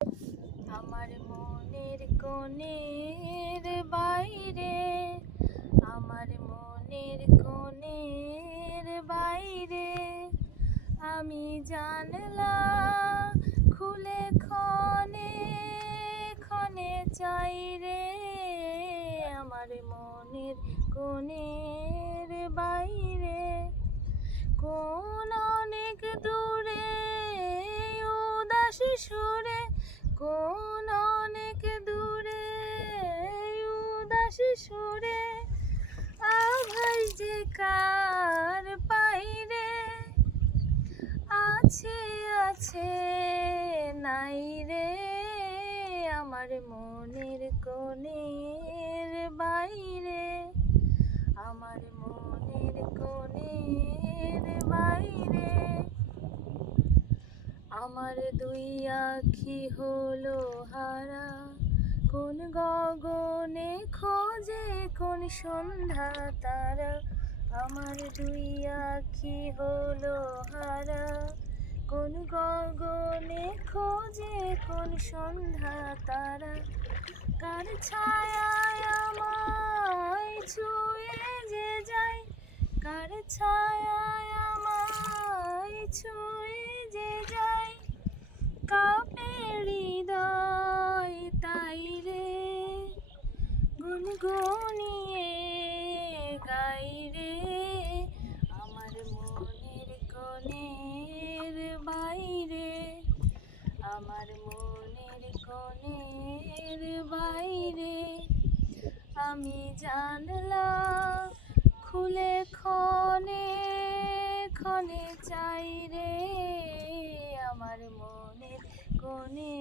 আমার মনের কোণের বাইরে, আমার মনের কোণের বাইরে আমি জানলা খুলে ক্ষণে ক্ষণে চাই রে। আমার মনের কোণের বাইরে কোন অনেক দূরে উদাস সুরে, কোন অনেক দূরে উদাস সুরে আভাস যে কার পাইরে। আছে আছে নাই রে আমার মনের কোণের বাইরে, আমার মনের কোণের বাইরে। আমার দুই আখি হলো হারা, কোন গগনে খোঁজে কোন সন্ধ্যা তারা। আমার দুই আখি হলো হারা, কোন গগনে খোঁজে কোন সন্ধ্যা তারা। কার ছায়ায় আমায় ছুঁয়ে যে যায়, কার ছায়ায় আমায় ছুঁয়ে যে যায়। কাঁপে হৃদয় তাই রে গুনগুনিয়ে গাই রে। আমার মনের কোণের বাইরে, আমার মনের কোণের বাইরে আমি জানলা খুলে ক্ষণে ক্ষণে চাই রে। আমার মনের কোণে